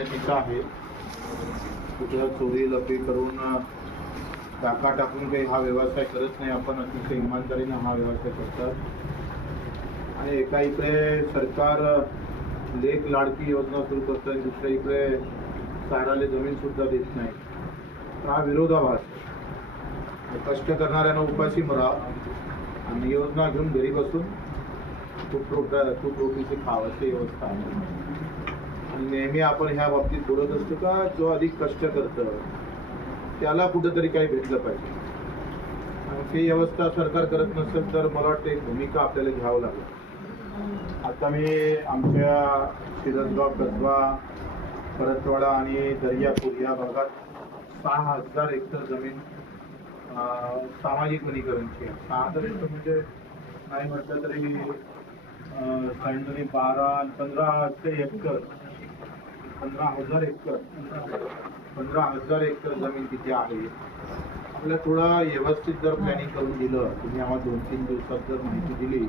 अज्ञानीचा आहे. कुठं चोरी लपी करून टाका टाकून काही हा व्यवसाय करत नाही आपण अतिशय इमानदारीनं हा व्यवसाय करतात. आणि एका इकडे सरकार लेख लाडकी योजना सुरू करतं आणि दुसऱ्या इकडे साराले जमीन सुद्धा देत नाही. तर हा विरोधाभास कष्ट करणाऱ्यांना उपाशी मरा आणि योजना घेऊन घरी बसून खूप रोटा खूप रोटीची खावाची व्यवस्था आहे. नेहमी आपण ह्या बाबतीत बोलत असतो का जो अधिक कष्ट करतो त्याला कुठंतरी काही भेटलं पाहिजे. आणि ती व्यवस्था सरकार करत नसेल तर मला वाटतं एक भूमिका आपल्याला घ्यावं लागेल. आता मी आमच्या शिरसगाव कसबा परतवाडा आणि दर्यापूर या भागात सहा हजार एकर जमीन सामाजिक वनीकरणची आहे. सहा हजार एकर म्हणजे नाही म्हटलं तरी अं, बारा पंधरा ते एकर पंधरा हजार एकर. पंधरा हजार एकर जमीन तिथे आहे. आपल्या थोडं व्यवस्थित जर प्लॅनिंग करून दिलं तुम्ही आम्हाला दोन तीन दिवसात जर माहिती दिली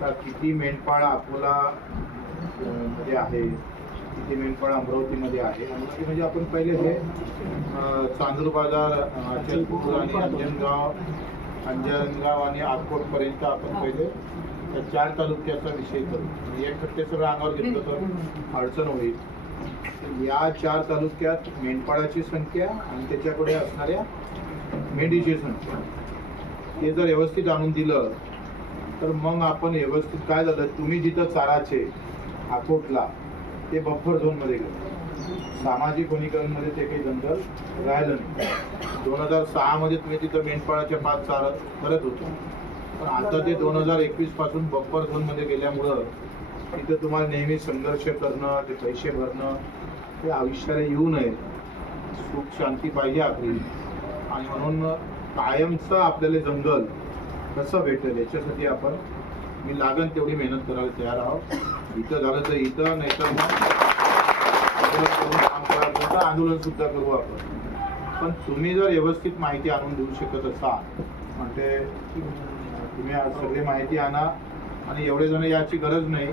तर किती मेंढपाळ अकोला मध्ये आहे किती मेंढपाळ अमरावतीमध्ये आहे अमरावती म्हणजे आपण पहिले हे चांदूर बाजार अचलपूर आणि अंजनगाव अंजनगाव आणि अकोटपर्यंत आपण पहिले त्या चार तालुक्याचा विषय करू. एक टक्के सगळं अंगावर घेतलं तर अडचण होईल. तर या चार तालुक्यात मेंढपाळाची संख्या आणि त्याच्याकडे असणाऱ्या मेंढीची संख्या. हे जर व्यवस्थित आणून दिलं तर मग आपण व्यवस्थित काय झालं? तुम्ही जिथं चाराचे आकोटला ते बफर झोनमध्ये गेलं. सामाजिक वनीकरणमध्ये ते काही जंगल राहिलं नाही. दोन हजार सहामध्ये तुम्ही तिथं मेंढपाळाच्या पाच चार करत होतो. पण आता ते दोन हजार एकवीसपासून बफर झोनमध्ये गेल्यामुळं तिथं तुम्हाला नेहमी संघर्ष करणं ते पैसे भरणं ते आयुष्याला येऊ नये सुख शांती पाहिजे आपली. आणि म्हणून कायमचं आपल्याला जंगल कसं भेटेल याच्यासाठी आपण मी लागन तेवढी मेहनत करायला तयार आहोत. इथं झालं तर इथं नाही तर मग तर आंदोलन सुद्धा करू आपण. पण तुम्ही जर व्यवस्थित माहिती आणून देऊ शकत असाल म्हणजे तुम्ही आज सगळी माहिती आणा आणि एवढे जण याची गरज नाही.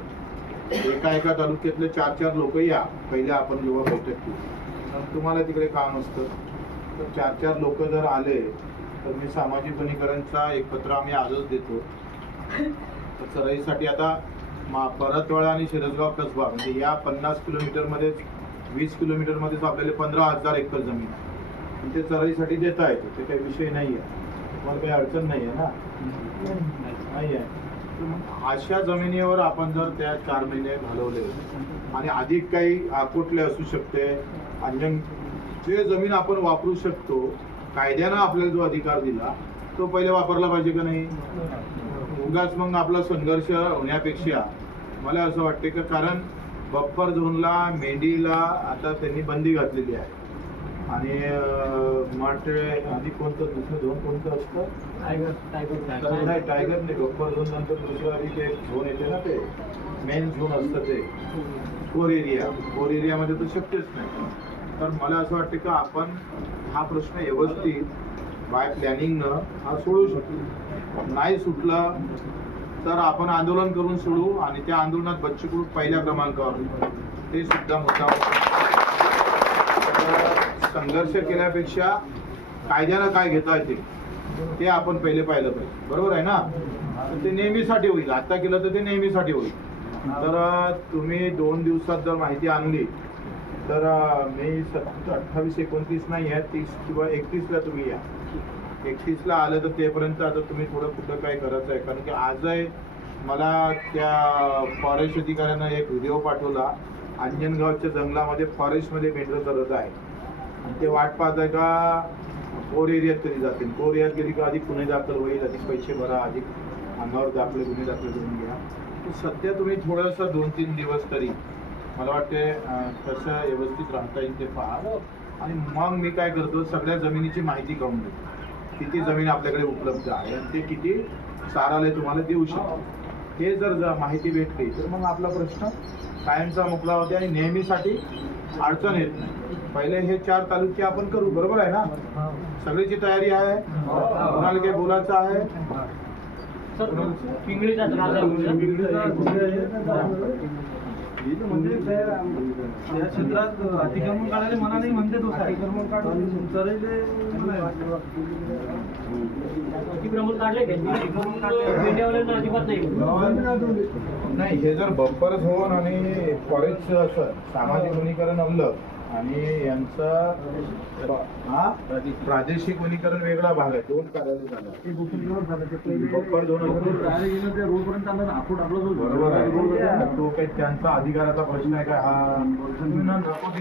एका एका तालुक्यातले चार चार लोक या. पहिले आपण जेव्हा बैठक घेऊ. तुम्हाला तिकडे काम असतं. तर चार चार लोक जर आले तर मी सामाजिक वनीकरणचा एक पत्र आम्ही आजच देतो. तर चराईसाठी आता मा परतवाडा आणि शिरसगाव कसबा म्हणजे या पन्नास किलोमीटरमध्येच वीस किलोमीटरमध्येच आपल्याला पंधरा हजार एकर जमीन आहे. ते चराईसाठी देता येतं. ते काही विषय नाही आहे. तुम्हाला काही अडचण नाही आहे ना. नाही आहे अशा जमिनीवर आपण जर त्या चार महिने घालवले आणि अधिक काही आकोटले असू शकते अंजन जे जमीन आपण वापरू शकतो कायद्यानं आपल्याला जो अधिकार दिला तो पहिले वापरला पाहिजे का नाही? उगाच मग आपला संघर्ष होण्यापेक्षा मला असं वाटते का कारण बप्पर झोनला मेंढीला आता त्यांनी बंदी घातलेली आहे. आणि माटे आधी कोणतं दुसरं झोन कोणतं असतं? तर नाही टायगर नाही बप्पर झोन नंतर दुसरं आधी ते झोन येते ना ते. मेन झोन असतं ते. Core area. कोर एरियामध्ये तर शक्यच नाही. तर मला असं वाटतं की आपण हा प्रश्न व्यवस्थित बाय प्लॅनिंगनं हा सोडू शकतो. नाही सुटला तर आपण आंदोलन करून सोडू आणि त्या आंदोलनात बच्चू पहिल्या क्रमांकावर. ते सुद्धा मुद्दा संघर्ष केल्यापेक्षा कायद्यानं काय घेता येते ते आपण पहिले पाहिलं पाहिजे. बरोबर आहे ना? तर ते नेहमीसाठी होईल. आता केलं तर ते नेहमीसाठी होईल. तर तुम्ही दोन दिवसात जर माहिती आणली तर मी सत अठ्ठावीस एकोणतीस नाही आहे तीस किंवा एकतीसला तुम्ही या. एकतीसला आलं तर तेपर्यंत आता तुम्ही थोडं कुठं काय करायचं आहे? कारण की आजही मला त्या फॉरेस्ट अधिकाऱ्यानं एक व्हिडिओ पाठवला. अंजनगावच्या जंगलामध्ये फॉरेस्टमध्ये मेंढरं चरत आहे आणि ते वाट पाहत आहे का कोर एरियात कधी जातील. कोर एरियात गेली का अधिक गुन्हे दाखल होईल अधिक पैसे भरा अधिक अंगावर दाखले गुन्हे दाखल करून घ्या. सध्या तुम्ही थोडंसं दोन तीन दिवस तरी मला वाटते कसं व्यवस्थित राहता येईल ते पहा आणि मग मी काय करतो सगळ्या जमिनीची माहिती करून देतो. किती जमीन आपल्याकडे उपलब्ध आहे आणि ते किती साराले तुम्हाला देऊ शकतो. हे जर माहिती भेटली तर मग आपला प्रश्न कायमचा मुकला होते आणि नेहमीसाठी अडचण येत नाही. पहिले हे चार तालुके आपण करू बरोबर आहे ना? सगळीची तयारी आहे कोणाला काही बोलायचं आहे. या क्षेत्रात अतिक्रमण काढायला मना नाही म्हणते तो अतिक्रमण काढून अतिक्रमण काढले अजिबात नाही. नाही हे जर बंपर झोन आणि फॉरेस्ट असं सामाजिक वनीकरण अवलं आणि यांचा हा? प्रादेशिक वनीकरण वेगळा भाग आहे. दोन कार्यालय झालं. रोडपर्यंत आला आपला जो बरोबर आहे. तो काही त्यांचा अधिकाराचा प्रश्न आहे का? हा. नको